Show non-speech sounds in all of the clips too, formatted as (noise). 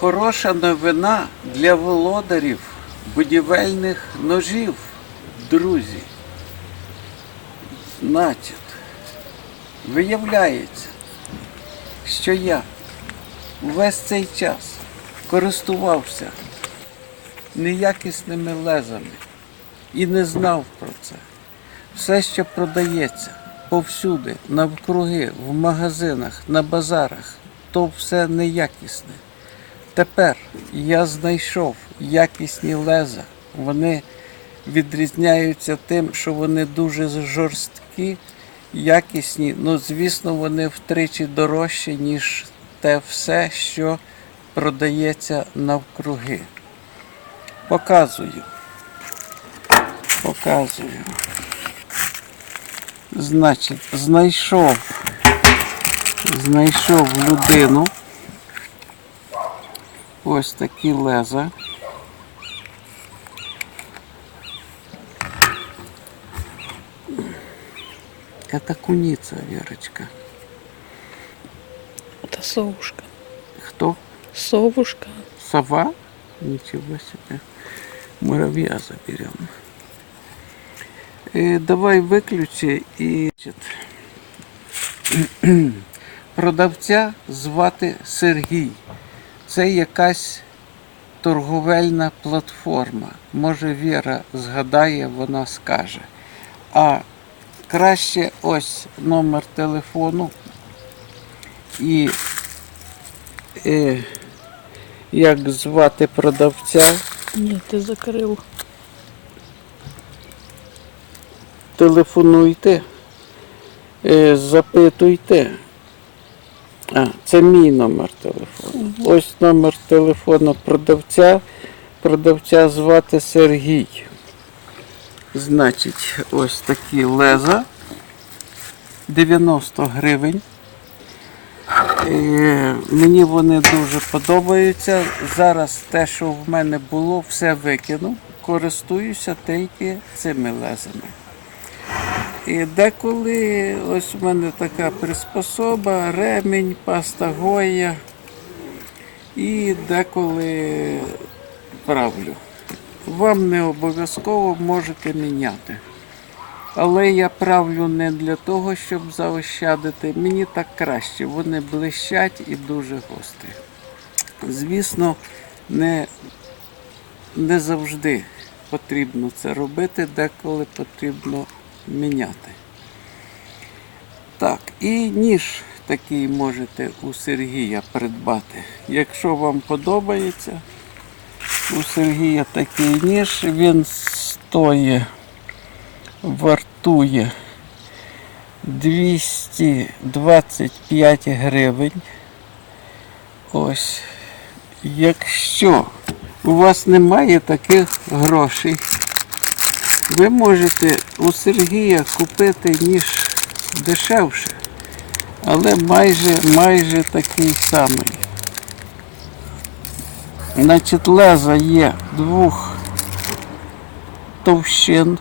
Хороша новина для володарів будівельних ножів, друзі. Значить, виявляється, що я весь цей час користувався неякісними лезами і не знав про це. Все, що продається повсюди, навкруги, в магазинах, на базарах, то все неякісне. Тепер я знайшов якісні леза. Вони відрізняються тим, що вони дуже жорсткі, якісні. Ну, звісно, вони втричі дорожчі, ніж те все, що продається навкруги. Показую. Показую. Значить, знайшов, знайшов людину. Ось такі леза. Это куница, Верочка. Это совушка. Кто? Совушка. Сова? Ничего себе. Муравья заберем. Е, давай виключи і (clears throat) продавця звати Сергій. Це якась торговельна платформа. Може Віра згадає, вона скаже. А краще ось номер телефону і е, як звати продавця. Ні, ти закрив. телефонуйте, е, запитуйте. А, це мій номер телефону. Ось номер телефону продавця. Продавця звати Сергій. Значить, ось такі леза. 90 гривень. Е, Мені вони дуже подобаються. Зараз те, що в мене було, все викинув. Користуюся тільки цими лезами. І деколи ось у мене така приспособа, ремінь, паста Гоя. І деколи правлю. Вам не обов'язково можете міняти. Але я правлю не для того, щоб заощадити. Мені так краще. Вони блищать і дуже гострі. Звісно, не, не завжди потрібно це робити, деколи потрібно міняти. Так, і ніж такий можете у Сергія придбати. Якщо вам подобається, у Сергія такий ніж, він стоїть, вартує 225 гривень. Ось. Якщо у вас немає таких грошей, ви можете у Сергія купити ніж дешевше, але майже, майже такий самий. Значить, леза є двох товщин.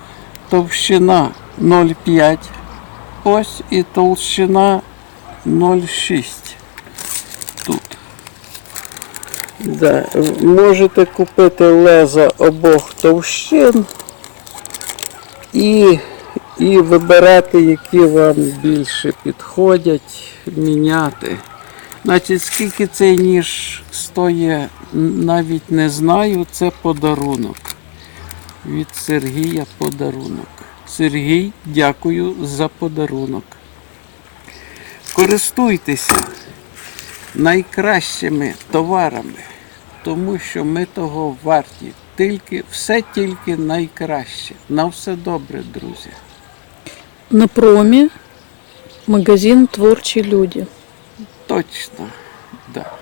Товщина 0,5. Ось і толщина 0,6. Тут. Да. Можете купити леза обох товщин і, і вибирати, які вам більше підходять, міняти. Значить, скільки цей ніж стоїть, навіть не знаю, це подарунок. Від Сергія подарунок. Сергій, дякую за подарунок. Користуйтеся найкращими товарами, тому що ми того варті. Тільки, все тільки найкраще. На все добре, друзі. На промі магазин Творчі люди. Точно, да.